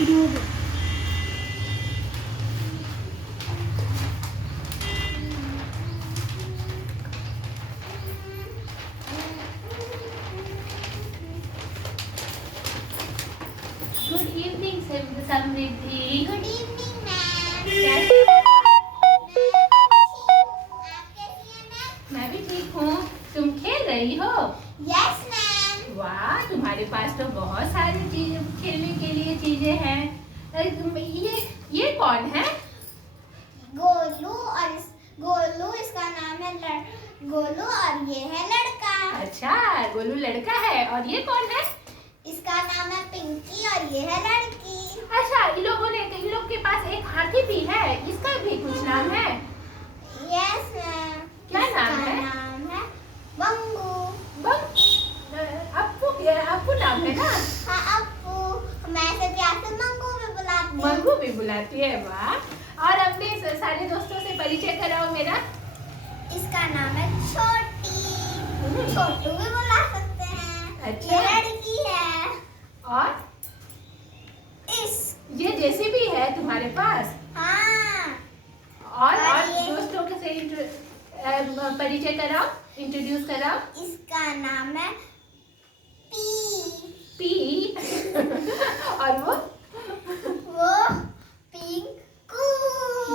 शुरू हो गया। Good evening Samriddhi. Good evening ma'am. कैसे हो? आप कैसी हैं मैम? मैं भी ठीक हूँ। तुम खेल रही हो? Yes ma'am. वाह, तुम्हारे पास तो बहुत सारी चीज खेलने के लिए चीजें हैं। ये कौन है? गोलू इसका नाम है गोलू और ये है लड़का। अच्छा, गोलू लड़का है। और ये कौन है? इसका नाम है पिंकी और ये है लड़की। अच्छा, इन लोग के पास एक हाथी भी है। इसका भी कुछ नाम है? Yes ma'am. क्या नाम है? नाम है बंगू। अप्पू नाम है ना? हाँ अप्पू। मैं इसे प्यार से मंगू भी बुलाती हूँ। मंगू भी बुलाती है। वाह। और अपने सारे दोस्तों से परिचय कराओ मेरा। इसका नाम है छोटी। छोटू भी बुला सकते हैं। अच्छा। ये लड़की है। और ये जेसीबी है तुम्हारे पास? हाँ। और ये दोस्तों के से परिचय कराओ, इंट्रोड्यूस कराओ। इसका नाम है पी। और वो पिंकू।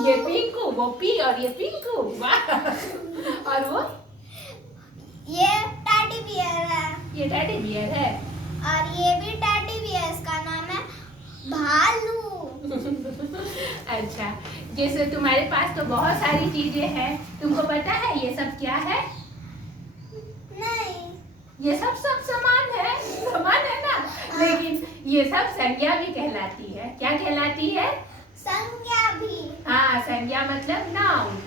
ये पिंकू, वो पी और ये पिंकू। वाह। और वो ये टैडी बियर है। ये टेडी बियर है। और ये भी टैडी बियर। इसका नाम है भालू। अच्छा, जैसे तुम्हारे पास तो बहुत सारी चीजें हैं। तुमको पता है ये सब क्या है? नहीं। ये सब समान है ना? लेकिन ये सब संज्ञा भी कहलाती है। क्या कहलाती है? संज्ञा भी। हाँ, संज्ञा मतलब नाउन।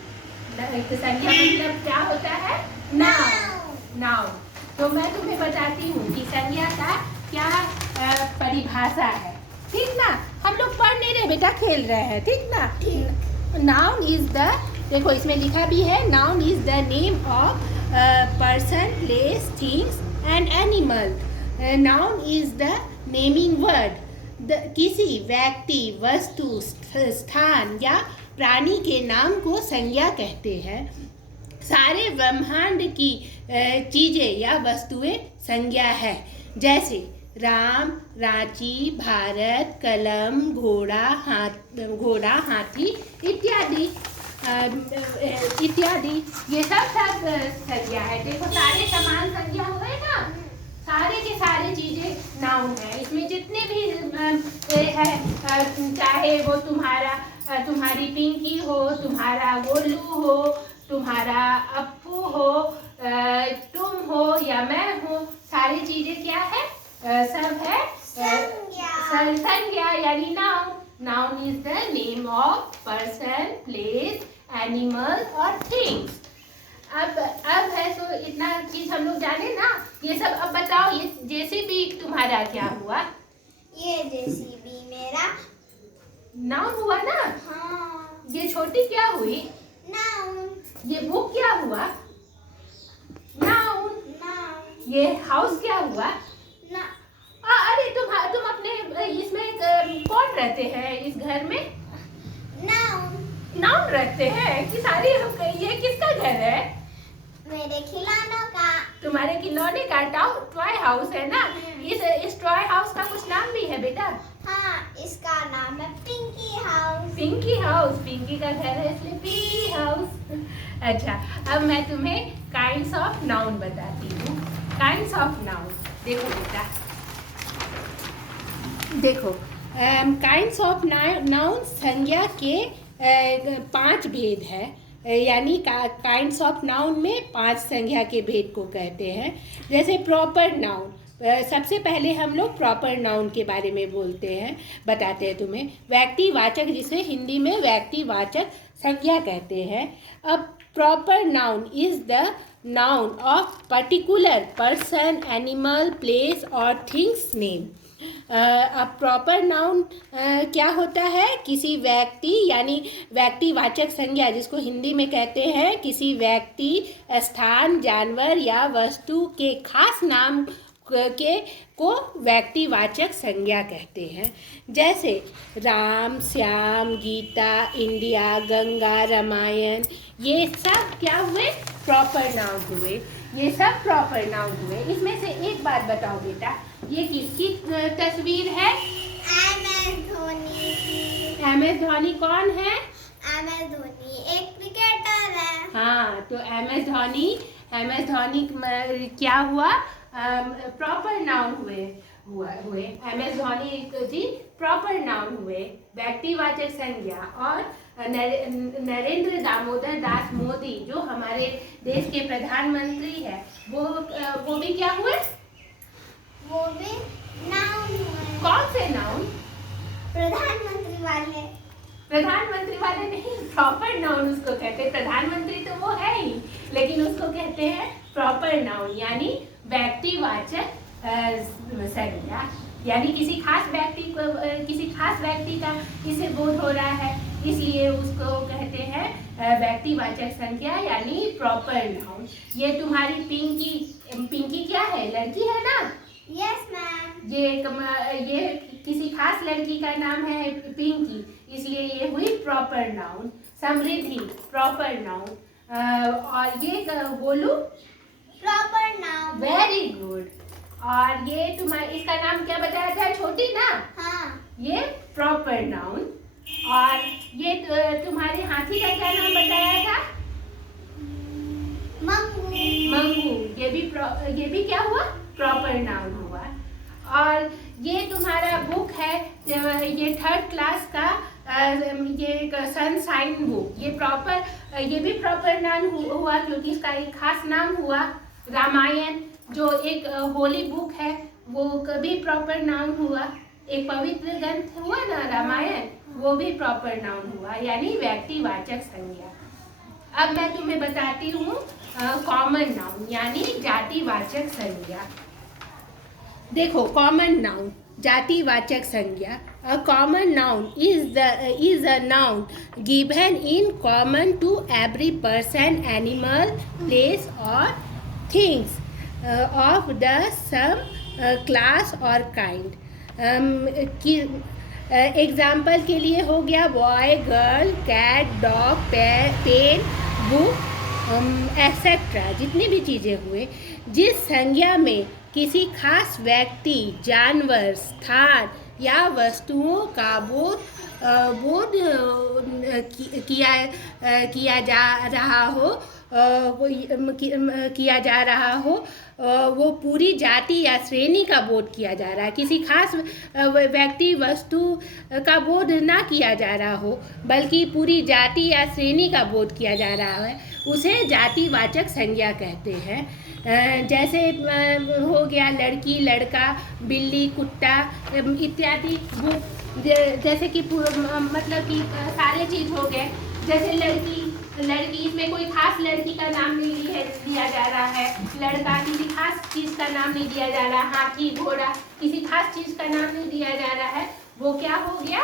संज्ञा मतलब क्या होता है? नाउन। नाउन। तो मैं तुम्हें बताती हूँ कि संज्ञा का क्या परिभाषा है। ठीक ना? हम लोग पढ़ नहीं रहे बेटा, खेल रहे हैं। ठीक ना? नाउन इज द, देखो इसमें लिखा भी है, noun is the name of person, place, things and animal. Noun is the naming word. किसी व्यक्ति, वस्तु, स्थान या प्राणी के नाम को संज्ञा कहते हैं। सारे ब्रह्मांड की चीजें या वस्तुएं संज्ञा है। जैसे राम, रांची, भारत, कलम, घोड़ा, हाथी इत्यादि इत्यादि। ये सब संज्ञा है। देखो सारे समान संज्ञा हुए ना? सारे के सारे चीजें नाउन है। इसमें जितने भी है, चाहे वो तुम्हारी पिंकी हो, तुम्हारा गोलू हो, तुम्हारा अप्पू हो, तुम हो या मैं हो, सारी चीजें क्या है? सब है संज्ञा यानी noun. Noun is the name of person, place, animal और थिंग्स। अब है तो इतना चीज हम लोग जाने ना। ये सब अब बताओ, ये जेसीबी तुम्हारा क्या हुआ? ये जेसीबी मेरा नाउन हुआ ना? हाँ। ये छोटी क्या हुई? नाउन। ये बुक क्या हुआ? नाउन। नाउन। ये हाउस क्या हुआ? ना। अरे तुम अपने इसमें कौन रहते हैं इस घर में? नाउन। नाउन रहते हैं कि सारी? ये किसका घर है? मेरे खिलौनों का। तुम्हारे खिलौने का टॉय हाउस है ना? इस टॉय हाउस का कुछ नाम भी है बेटा? हाँ, इसका नाम है पिंकी हाउस। पिंकी हाउस। पिंकी का घर है इसलिए पिंकी हाउस। अच्छा, अब मैं तुम्हें काइंड्स ऑफ नाउन बताती हूँ। काइंड्स ऑफ नाउन देखो बेटा, देखो काइंड्स ऑफ नाउन संज्ञा के 5 भेद है। यानी काइंड्स ऑफ नाउन में 5 संज्ञा के भेद को कहते हैं। जैसे प्रॉपर नाउन, सबसे पहले हम लोग प्रॉपर नाउन के बारे में बोलते हैं, बताते हैं तुम्हें। व्यक्तिवाचक, जिसे हिंदी में व्यक्तिवाचक संज्ञा कहते हैं। अब proper noun is the noun of particular person, animal, place और थिंग्स नेम। अब प्रॉपर नाउन क्या होता है? किसी व्यक्ति यानी व्यक्तिवाचक संज्ञा, जिसको हिंदी में कहते हैं किसी व्यक्ति, स्थान, जानवर या वस्तु के खास नाम को व्यक्तिवाचक संज्ञा कहते हैं। जैसे राम, श्याम, गीता, इंडिया, गंगा, रामायण, ये सब क्या हुए? प्रॉपर नाउन हुए। ये सब प्रॉपर नाउन हुए। इसमें से एक बात बताओ बेटा, ये किसकी तस्वीर है? MS धोनी। MS धोनी कौन है? MS धोनी एक क्रिकेटर है। हाँ, तो MS धोनी क्या हुआ? प्रॉपर नाउन हुए। MS धोनी जी प्रॉपर नाउन हुए, व्यक्तिवाचक संज्ञा। और नरेंद्र दामोदर दास मोदी जो हमारे देश के प्रधानमंत्री है, वो भी क्या हुए? वो भी नाउन हुए। कौन से नाउन? प्रधानमंत्री वाले। प्रधानमंत्री वाले नहीं, प्रॉपर नाउन उसको कहते हैं। प्रधानमंत्री तो वो है ही, लेकिन उसको कहते हैं प्रॉपर नाउन, यानी व्यक्तिवाचक संज्ञा। यानी किसी खास व्यक्ति का इसे बोध हो रहा है, इसलिए उसको कहते हैं व्यक्तिवाचक संज्ञा, यानी प्रॉपर नाउन। ये तुम्हारी पिंकी क्या है? लड़की है ना? Yes ma'am. ये किसी खास लड़की का नाम है पिंकी, इसलिए ये हुई प्रॉपर नाउन। समृद्धि प्रॉपर नाउन। और ये Golu proper noun. Very good. और ये इसका नाम क्या बताया था? छोटी ना? हाँ। ये प्रॉपर नाउन। और ये तुम्हारे हाथी का क्या नाम बताया था? मंगू। ये भी क्या हुआ? प्रॉपर नाउन हुआ। और ये तुम्हारा बुक है, ये 3rd क्लास का, ये सनशाइन बुक, ये भी प्रॉपर नाउन हुआ, क्योंकि इसका एक खास नाम हुआ। रामायण जो एक होली बुक है, वो कभी प्रॉपर नाउन हुआ। एक पवित्र ग्रंथ हुआ ना रामायण, वो भी प्रॉपर नाउन हुआ, यानी व्यक्तिवाचक संज्ञा। अब मैं तुम्हें बताती हूँ कॉमन नाउन, यानी जातिवाचक संज्ञा। देखो, कॉमन नाउन, जातिवाचक संज्ञा। A common noun is a noun given in common to every person, animal, place or things of the same class or kind. Example के लिए हो गया boy, girl, cat, dog, pen, book, etcetera. जितनी भी चीज़ें हुए, जिस संज्ञा में किसी खास व्यक्ति, जानवर, स्थान या वस्तुओं का बोध किया जा रहा हो, वो पूरी जाति या श्रेणी का बोध किया जा रहा है। किसी खास व्यक्ति, वस्तु का बोध ना किया जा रहा हो, बल्कि पूरी जाति या श्रेणी का बोध किया जा रहा है, उसे जातिवाचक संज्ञा कहते हैं। जैसे हो गया लड़की, लड़का, बिल्ली, कुत्ता इत्यादि। जैसे कि मतलब कि सारे चीज़ हो गए। जैसे लड़की, इसमें कोई खास लड़की का नाम नहीं दिया जा रहा है। लड़का, किसी खास चीज़ का नाम नहीं दिया जा रहा। हाथी, घोड़ा, किसी खास चीज़ का नाम नहीं दिया जा रहा है। वो क्या हो गया?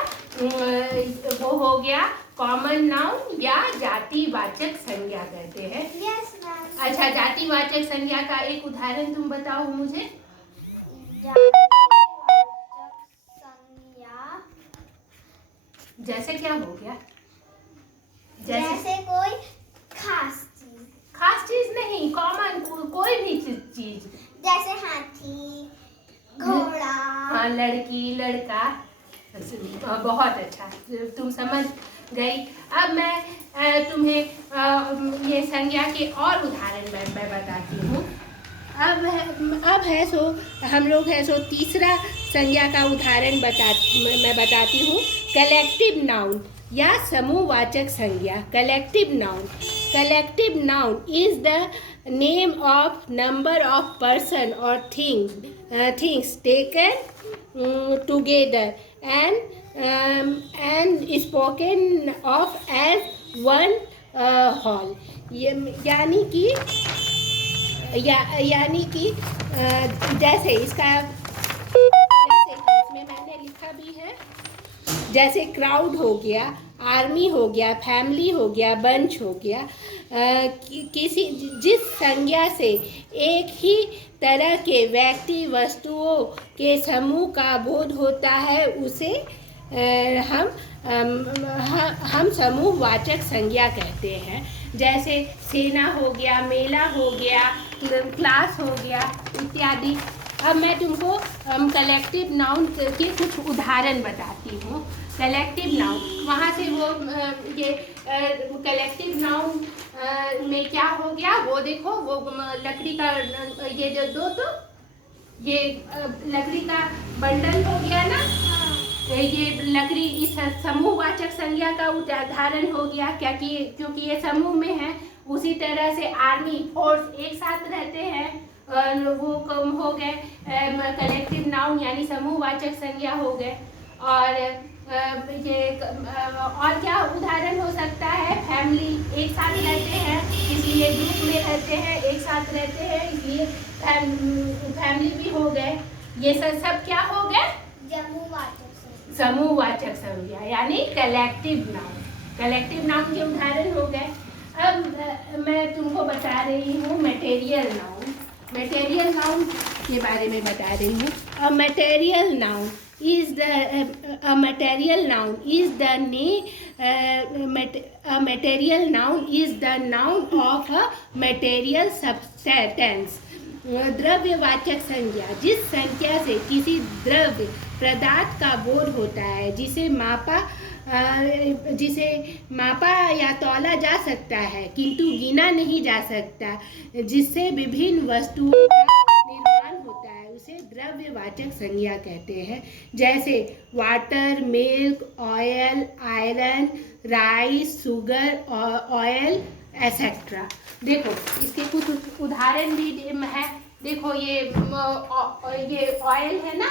वो हो गया कॉमन नाउन या जातिवाचक संज्ञा कहते हैं। Yes ma'am. अच्छा, जातिवाचक संज्ञा का एक उदाहरण तुम बताओ मुझे। संज्ञा जैसे क्या हो गया? जैसे कोई खास चीज नहीं, कॉमन कोई भी चीज। जैसे हाथी, घोड़ा। हाँ, लड़की, लड़का। बहुत अच्छा, तुम समझ गई। अब मैं तुम्हें ये संज्ञा के और उदाहरण मैं बताती हूँ। अब है सो हम लोग है सो तीसरा संज्ञा का उदाहरण मैं बताती हूँ। कलेक्टिव नाउन या समूहवाचक संज्ञा। Collective noun is the name of number of person और things taken together and spoken of as one whole। यानी कि जैसे इसमें मैंने लिखा भी है। जैसे क्राउड हो गया, आर्मी हो गया, फैमिली हो गया, बंच हो गया। किसी जिस संज्ञा से एक ही तरह के व्यक्ति वस्तुओं के समूह का बोध होता है उसे हम समूहवाचक संज्ञा कहते हैं। जैसे सेना हो गया, मेला हो गया, क्लास हो गया इत्यादि। अब मैं तुमको कलेक्टिव नाउन के कुछ उदाहरण बताती हूँ। कलेक्टिव नाउन, वहाँ से वो ये कलेक्टिव नाउन में क्या हो गया वो देखो। वो लकड़ी का ये जो दो तो ये लकड़ी का बंडल हो गया ना, ये लकड़ी इस समूहवाचक संज्ञा का उदाहरण हो गया। क्योंकि ये समूह में है। उसी तरह से आर्मी फोर्स एक साथ रहते हैं, वो कम हो गए कलेक्टिव नाउन यानी समूहवाचक संज्ञा हो गए। और ये और क्या उदाहरण हो सकता है? फैमिली एक साथ रहते हैं इसलिए ग्रुप में रहते हैं, एक साथ रहते हैं इसलिए फैमिली भी हो गए। ये सब क्या हो गए? समूहवाचक संज्ञा यानी कलेक्टिव नाउन। कलेक्टिव नाउन के उदाहरण हो गए। अब मैं तुमको बता रही हूँ मटेरियल नाउन। मटेरियल नाउन के बारे में बता रही हूँ। A material noun is a material noun is the name a material noun is the noun of a material substance। द्रव्यवाचक संज्ञा, जिस संख्या से किसी द्रव्य पदार्थ का बोध होता है, जिसे मापा या तौला जा सकता है किंतु गिना नहीं जा सकता, जिससे विभिन्न वस्तुओं का निर्माण होता है, उसे द्रव्यवाचक संज्ञा कहते हैं। जैसे water, milk, oil, iron, rice, sugar, oil etcetera. देखो इसके कुछ उदाहरण भी है। देखो ये ऑयल है ना,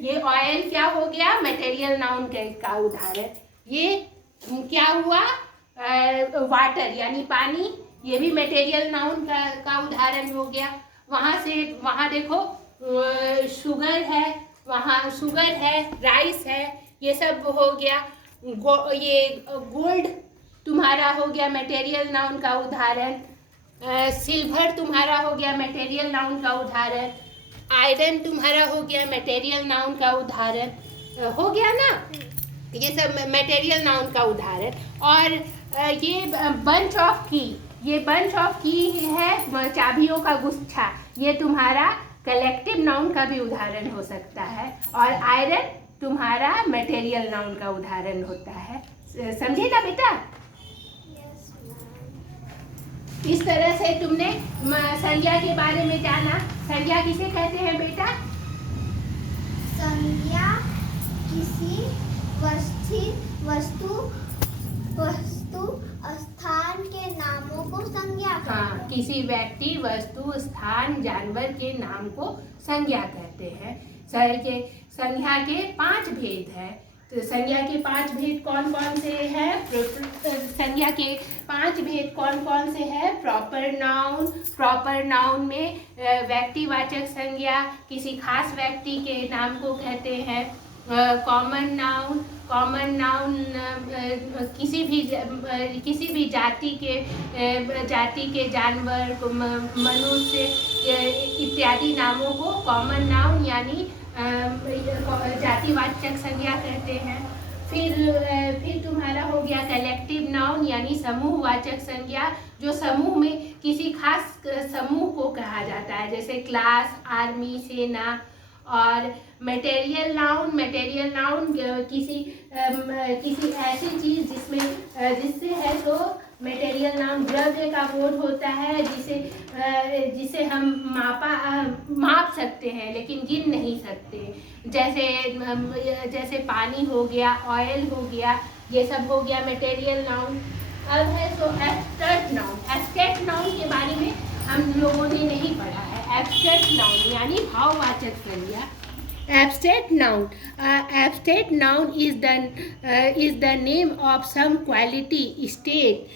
ये ऑयल क्या हो गया? मटेरियल नाउन का उदाहरण। ये क्या हुआ? वाटर यानी पानी, ये भी मटेरियल नाउन का उदाहरण हो गया। वहाँ देखो शुगर है, वहाँ शुगर है, राइस है, ये सब हो गया। ये गोल्ड तुम्हारा हो गया मटेरियल नाउन का उदाहरण। सिल्वर तुम्हारा हो गया मटेरियल नाउन का उदाहरण। आयरन तुम्हारा हो गया मटेरियल नाउन का उदाहरण। हो गया ना, ये सब मटेरियल नाउन का उदाहरण। और ये बंच ऑफ की, ये बंच ऑफ की है चाबियों का गुच्छा, ये तुम्हारा कलेक्टिव नाउन का भी उदाहरण हो सकता है। और आयरन तुम्हारा मटेरियल नाउन का उदाहरण होता है। समझे ना बेटा? इस तरह से तुमने संज्ञा के बारे में जाना। संज्ञा किसे कहते हैं बेटा? संज्ञा किसी वस्तु स्थान के नामों को संज्ञा कहते हैं। हाँ, किसी व्यक्ति, वस्तु, स्थान, जानवर के नाम को संज्ञा कहते हैं। संज्ञा के 5 भेद हैं। तो संज्ञा के 5 भेद कौन कौन से हैं? संज्ञा के 5 भेद कौन कौन से हैं? प्रॉपर नाउन, प्रॉपर नाउन में व्यक्तिवाचक संज्ञा किसी खास व्यक्ति के नाम को कहते हैं। कॉमन नाउन, कॉमन नाउन किसी भी जाति के जानवर, मनुष्य इत्यादि नामों को कॉमन नाउन यानी जातिवाचक संज्ञा कहते हैं। फिर तुम्हारा हो गया कलेक्टिव नाउन यानी समूहवाचक संज्ञा, जो समूह में किसी खास समूह को कहा जाता है, जैसे क्लास, आर्मी, सेना। और मटेरियल नाउन किसी ऐसी चीज जिससे है तो मटेरियल नाउन द्रव्य का बोध होता है, जिसे हम माप सकते हैं लेकिन गिन नहीं सकते। जैसे पानी हो गया, ऑयल हो गया, ये सब हो गया मटेरियल नाउन। अब है तो एब्स्ट्रैक्ट नाउन। एब्स्ट्रैक्ट नाउन के बारे में हम लोगों ने नहीं पढ़ा है। एब्स्ट्रैक्ट नाउन यानी भाववाचक संज्ञा। Abstract noun. Abstract noun is the name of some quality, state,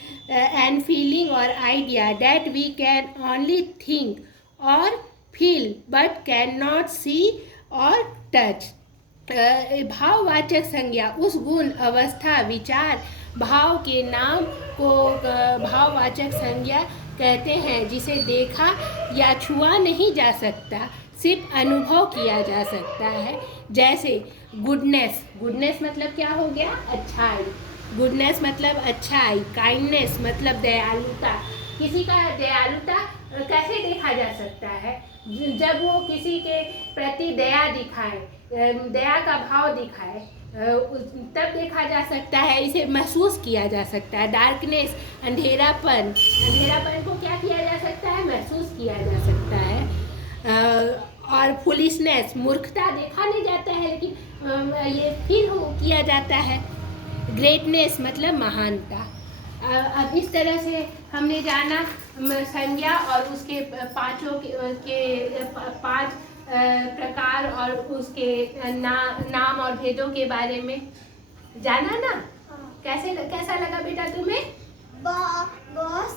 and feeling or idea that we can only think or feel but cannot see or touch. भाववाचक संज्ञा उस गुण, अवस्था, विचार भाव के नाम को भाववाचक संज्ञा कहते हैं, जिसे देखा या छुआ नहीं जा सकता, सिर्फ अनुभव किया जा सकता है। जैसे गुडनेस, गुडनेस मतलब क्या हो गया? अच्छाई। गुडनेस मतलब अच्छाई। काइंडनेस मतलब दयालुता। किसी का दयालुता कैसे देखा जा सकता है? जब वो किसी के प्रति दया दिखाए, दया का भाव दिखाए, तब देखा जा सकता है, इसे महसूस किया जा सकता है। डार्कनेस, अंधेरापन, अंधेरापन को क्या किया जा सकता है? महसूस किया जा सकता है। और फुलिशनेस, मूर्खता देखा नहीं जाता है लेकिन ये फील किया जाता है। ग्रेटनेस मतलब महानता। अब इस तरह से हमने जाना संज्ञा और उसके पांचों के पांच प्रकार और उसके नाम और भेदों के बारे में जाना ना। हाँ। कैसा लगा बेटा तुम्हें? बहुत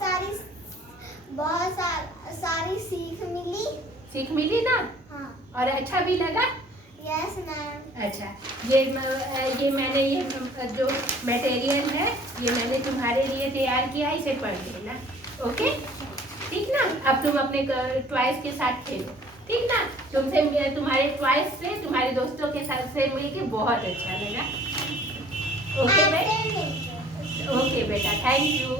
सारी सीख मिली ना? हाँ। और अच्छा भी लगा? Yes ma'am. अच्छा, ये मैंने ये जो मटेरियल है ये मैंने तुम्हारे लिए तैयार किया, इसे पढ़ लेना। ओके, ठीक ना? अब तुम अपने टॉयज के साथ खेलो, ठीक ना? तुम्हारे टॉयज से, तुम्हारे दोस्तों के साथ से मिलके बहुत अच्छा लगा। ओके बेटा, थैंक यू।